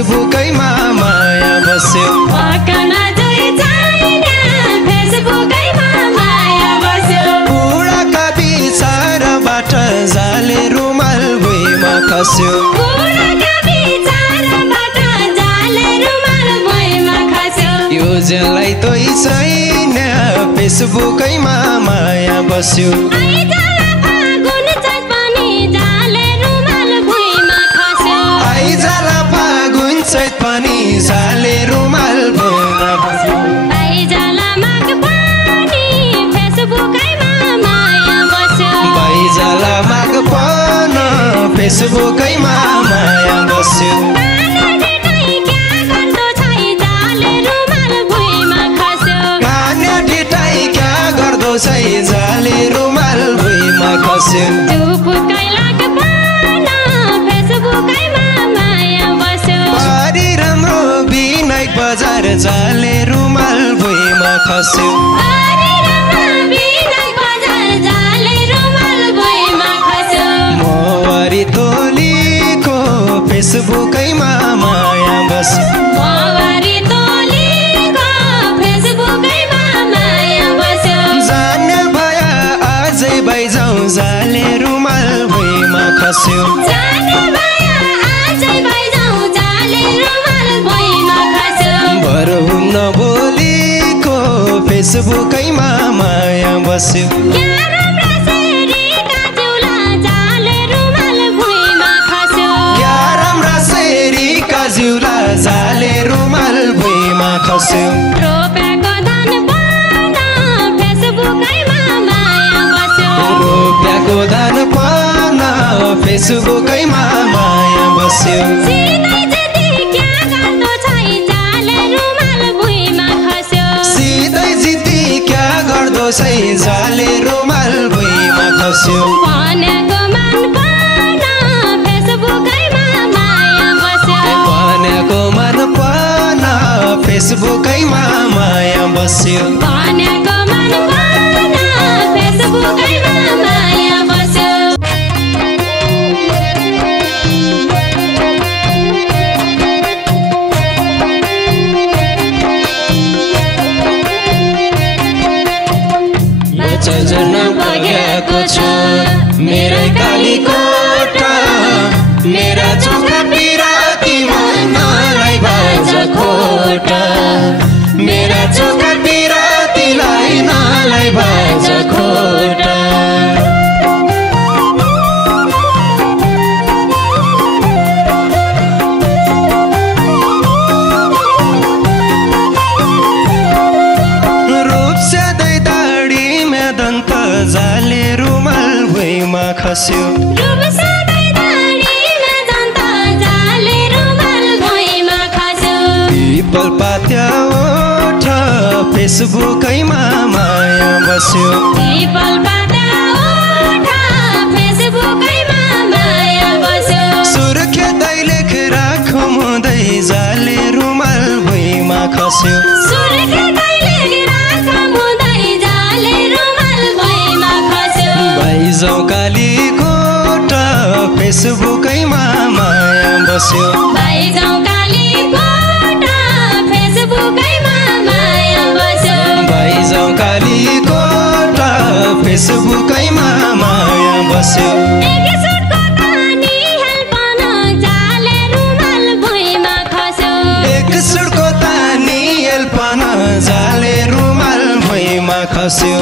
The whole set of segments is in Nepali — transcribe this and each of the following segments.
फेसबुकैमा माया बस्यो बुढाका विचारबाट जाले रुमाल भुइँमा खस्यो यो जेललाई तोइ छैन फेसबुकैमा माया बस्यो आइजाला फागुन चैत पनि जाले रुमाल भुइँमा खस्यो भाइजाला माग पन फेसबुकैमा माया बस्यो सै जाले रुमाल भुइँमा खस्यो पारी राम्रो विनायक बजार जाले रुमाल भुइँमा खस्यो मोहरी तोलीको फेसबुकैमा माया बस्यो जाऊ जाले रुमाल भुइँमा खस्यो भर हुन्न बोलीको फेसबुकैमा माया बस्यो क्या राम्रा सेरीका जिउला जाले रुमाल भुइँमा खस्यो रुपियाँको दान पान फेसबुकैमा माया बस्यो सिधै जिद्दी क्या गर्दो छै जाले रुमाल भुइँमा खस्यो भनेको मन पान फेसबुकैमा माया बस्यो बगेको छ मेरा काली कोटा मेरा चोखा पिराती मनलाई बाजा खोटा मेरा चोखा पिरातीलाई नलाई बाजा खोटा जाले रुमाल भुइँमा खस्यो पिपल पात्या ओठ फेसबुकैमा माया बस्यो सुर्खेतै लेख राखौँ हुँदै जाले रुमाल भुइँमा खस्यो भाइजाउ काली कोट फेसबुकैमा माया बस्यो भाइजाउ काली कोट फेसबुकैमा माया बस्यो एक सुडको तानी एल्पन जाले रुमाल भुइँमा खस्यो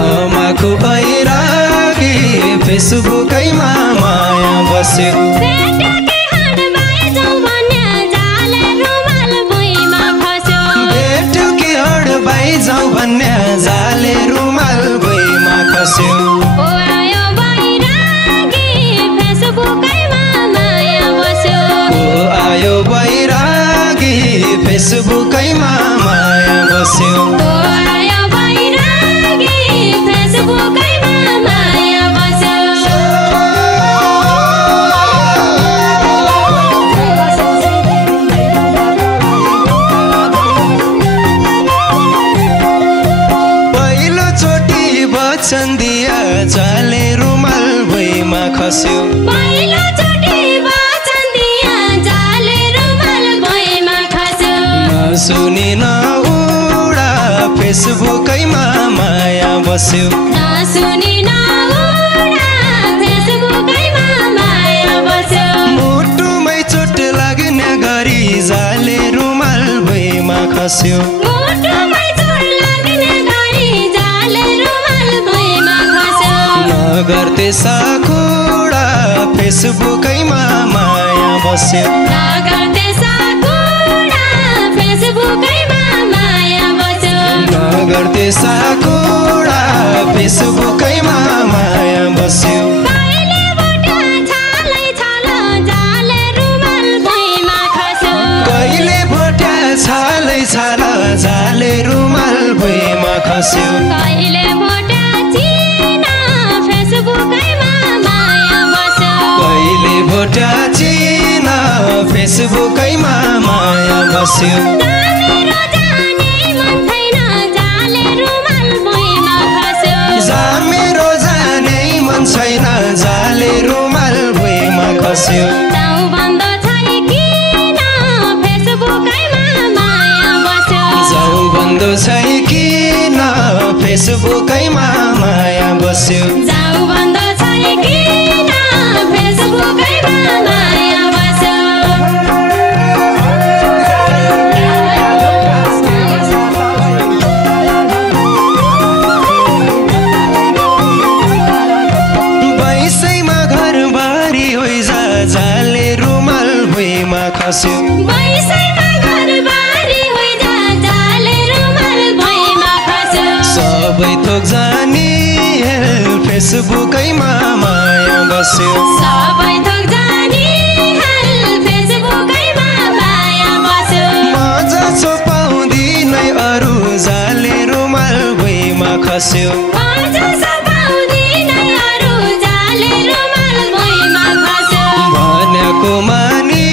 तमाखु आइरागी फेसबुकैमा माया बस्यो भेटकी हड बाइजाउ भन्ने जाले रुमाल भुइँमा खस्यो आयो बैरागी फेसबुकैमा माया बस्यो चन्दिया जाले रुमाल भुइँ खस्यो पहिलोचोटि वचन दिया जाले रुमाल भुइँमा खस्यो नसुनी नउडा फेसबुकैमा माया बस्यो नसुनी नउडा फेसबुकैमा माया बस्यो मुटुमै चोट लाग्ने गरी जाले रुमाल भुइँमा खस्यो मुटुमै चोट लाग्ने गरी जाले रुमाल भुइँमा खस्यो नगर त्यसा कुरा फेसबुकैमा माया बस्यो नगर त्यसा कुरा फेसबुकैमा माया बस्यो नगर त्यसा कुरा फेसबुकैमा माया बस्यो कहिले बोटा छालै छाल जाले रुमाल भुइँमा खस्यो कहिले भोट्या छालै छाल जाले रुमाल भुइँमा खस्यो कहिले बोटा चिन फेसबुकैमा माया बस्यो कहिले भोट्या चिन फेसबुकैमा माया बस्यो मेरो जाने मन छैन जाले रुमाल भुइँमा खस्यो जा मेरो जानै मन छैन जाले रुमाल भुइँमा खस्यो जाउँ बन्द छै किन फेसबुकैमा माया बस्यो जाउँ बन्द छै किन फेसबुकैमा माया बस्यो जाउँ बन्द छै किन फेसबुकैमा माया बस्यो बैसैमा घरबारी होइजा जाले रुमाल भुइँमा खस्यो बैसैमा घरबारी होइजा जाले रुमाल भुइँमा खस्यो सबै थोक जानी फेसबुकैमा माया बस्यो सबै थोक जानी फेसबुकैमा माया बस्यो मजा छोपाउँदिनै अरू जाले रुमाल भुइँमा खस्यो मजा सपाउँदिनै अरू जाले रुमाल भुइँमा खस्यो भनेको मानी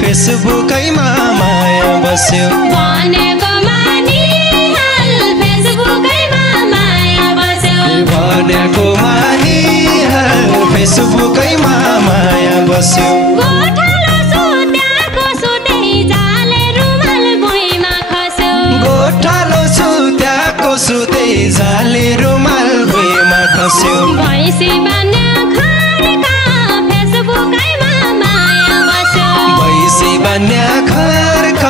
फेसबुकैमा माया बस्यो भनेको मानिहाल फेसबुकैमा माया बस्यो भनेको मानी फेसबुकैमा माया बस्यो गोठालो सुत्याएको सुत्दै जाले रुमाल भुइँमा खस्यो गोठालो सुत्याएको सुतै जाले रुमाल भुइँमा खस्यो भैँसी बान्या खरका फेसबुकैमा माया बस्यो भैँसी बान्या खर्क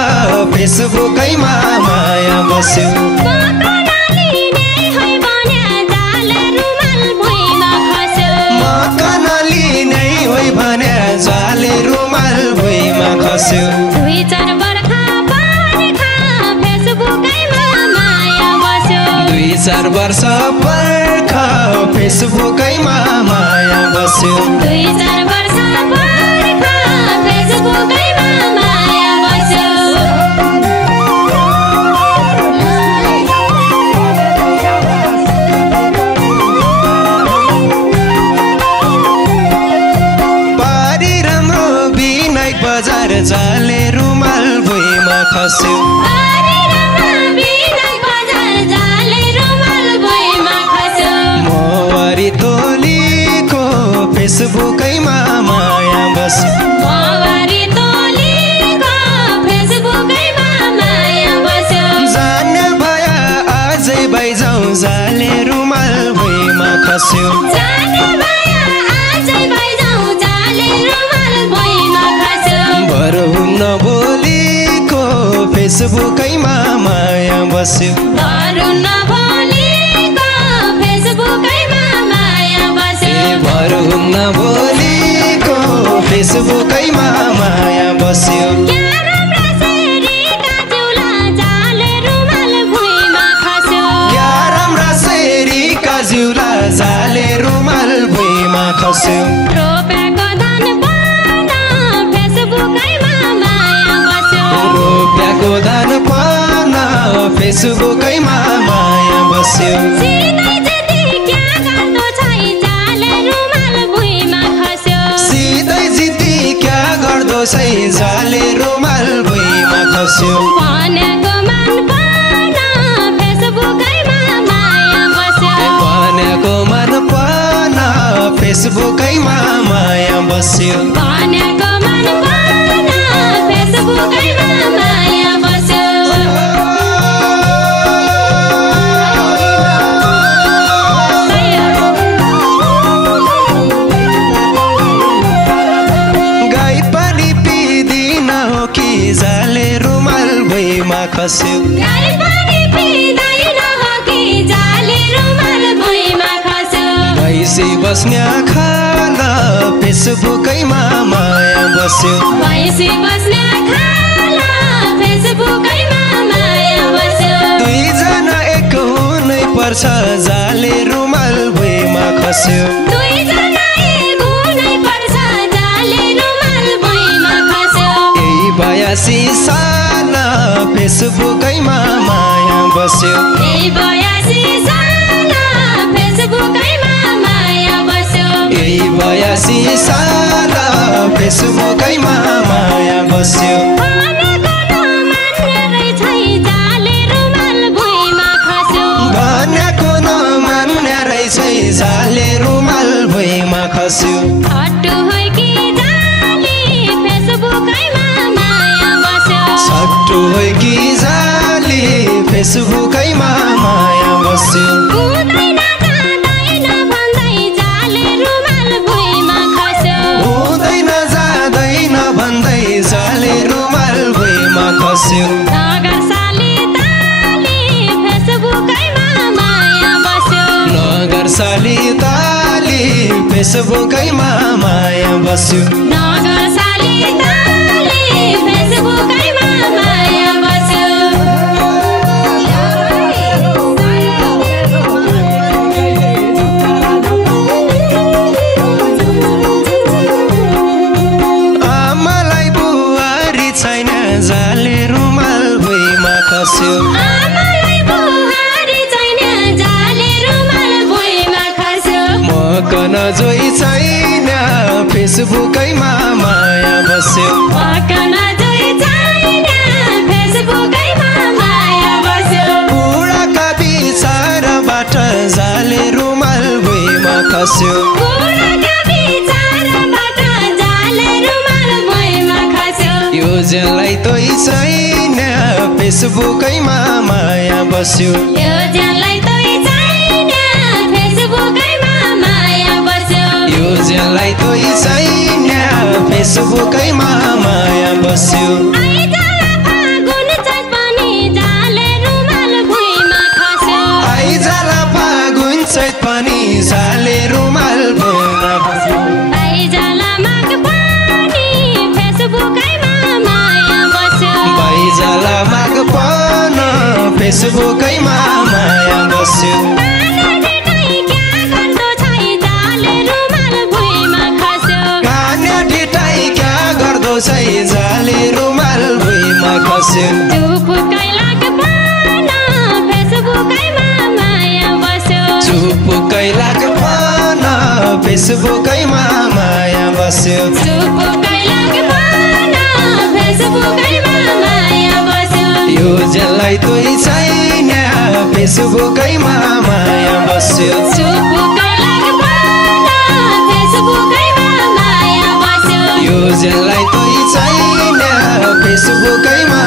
फेसबुकैमा माया बस्यो मकनाली नै है बन्या जाले रुमाल भुइँमा खस्यो मकनली नै होइ भने जाले रुमाल भुइँमा खस्यो 2-4 बर्खा पर्खा फेसबुकैमा माया बस्यो 2-4 वर्ष पर्ख फेसबुकैमा माया बस्यो 2-4 वर्ष पर्खा फेसबुकैमा माया बस्यो पारी राम्रो विनायक बजार जाले रुमाल भुइँमा खस्यो अरे रामा विनायक बजार जाले रुमाल भुइँमा खस्यो मोहरी तोलीको फेसबुकैमा माया बस्यो मोहरी तोलीको फेसबुकैमा माया बस्यो जाने भया आजै बाइजाउँ जाले रुमाल भुइँमा खस्यो जाने भया आजै बाइजाउँ जाले रुमाल भुइँमा खस्यो भर हुन्न बोलीको फेसबुकैमा माया बस्यो भरू नभोलिको फेसबुकैमा माया बस्यो भर हुन्न बोलीको फेसबुकैमा माया बस्यो क्या राम्रा सेरीका जिउला जाले रुमाल भुइँमा खस्यो क्या राम्रा सेरीका जिउला जाले रुमाल भुइँमा खस्यो रोपेको धान पान फेसबुकैमा माया बस्यो रोप्याको धान पान फेसबुकैमा माया बस्यो सिधै जिद्दी क्या गर्दो छै जाले रुमाल भुइँमा खस्यो सिधै जिद्दी क्या गर्दो छै जाले रुमाल भुइँमा खस्यो भनेको मन पान फेसबुकैमा माया बस्यो भनेको मन पान फेसबुकै फेसबुकैमा माया बस्यो भनेको मन पर्न फेसबुकैमा माया बस्यो गाई पनि पिदिन हो कि जाले रुमाल भुइँमा खस्यो गाई पनि पिदैन हो कि जाले रुमाल भुइँमा खस्यो भैँसी बस्ने खाल फेसबुकैमा माया बस्यो भैँसी बस्ने खाल फेसबुकैमा माया बस्यो दुईजना एक हुनै पर्छ जाले रुमाल भुइँमा खस्यो दुईजना एक हुनै पर्छ जाले रुमाल भुइँमा खस्यो 82 साल फेसबुकैमा माया बस्यो 82 साल फेसबुकैमा माया बस्यो 82 साल फेसबुकैमा माया बस्यो भनेको नमान्ने रहेछ जाले रुमाल भुइँमा खस्यो भनेको नमान्ने रहेछ जाले रुमाल भुइँमा खस्यो हट्टु होइ कि जाली फेसबुकैमा माया बस्यो सट्टु होइ कि जाली फेसबुकैमा माया बस्यो हुँदैन जाँदैन भन्दै जाले रुमाल भुइँमा खस्यो हुँदैन जाँदैन भन्दै जाले रुमाल भुइँमा खस्यो नगरसाली ताली फेसबुकैमा माया बस्यो नगरसाली ताली फेसबुकैमा माया बस्यो नगरसाली ताली फेसबुकैमा माया बस्यो आमालाई बुहारी छैन जाले रुमाल भुइँमा खस्यो आमालाई बुहारी छैन जाले रुमाल भुइँमा खस्यो मकन जोइ छैन फेसबुकैमा माया बस्यो मकन जोइ छैन फेसबुकैमा माया बस्यो बुढाका विचारबाट जाले रुमाल भुइँमा खस्यो बुढाका विचारबाट जाले रुमाल भुइँमा खस्यो यो जेललाई तोइ छैन फेसबुकैमा माया बस्यो यो ज्यानलाई तोइ छैन फेसबुकैमा माया बस्यो यो जेललाई तोइ छैन फेसबुकैमा माया बस्यो आइजला फागुन चैत पनि जाले रुमाल भुइँमा खस्यो आइजला फागुन चैत पनि जाले रुमाल भुइँमा खस्यो आइजला माघ पनि फेसबुकैमा माया बस्यो आइजला माघ पन फेसबुकैमा माया बस्यो काने ढिटाइ क्या गर्दो छै जाले रुमाल भुइँमा खस्यो काने चुप कैलाक पन फेसबुकैमा माया बस्यो चुप कैलाक पान फेसबुकैमा माया बस्यो यो जेललाई तोइ छैन फेसबुकैमा माया बस्यो चुप कैलाक पान फेसबुकैमा माया बस्यो यो जेललाई तोइ छैन फेसबुकैमा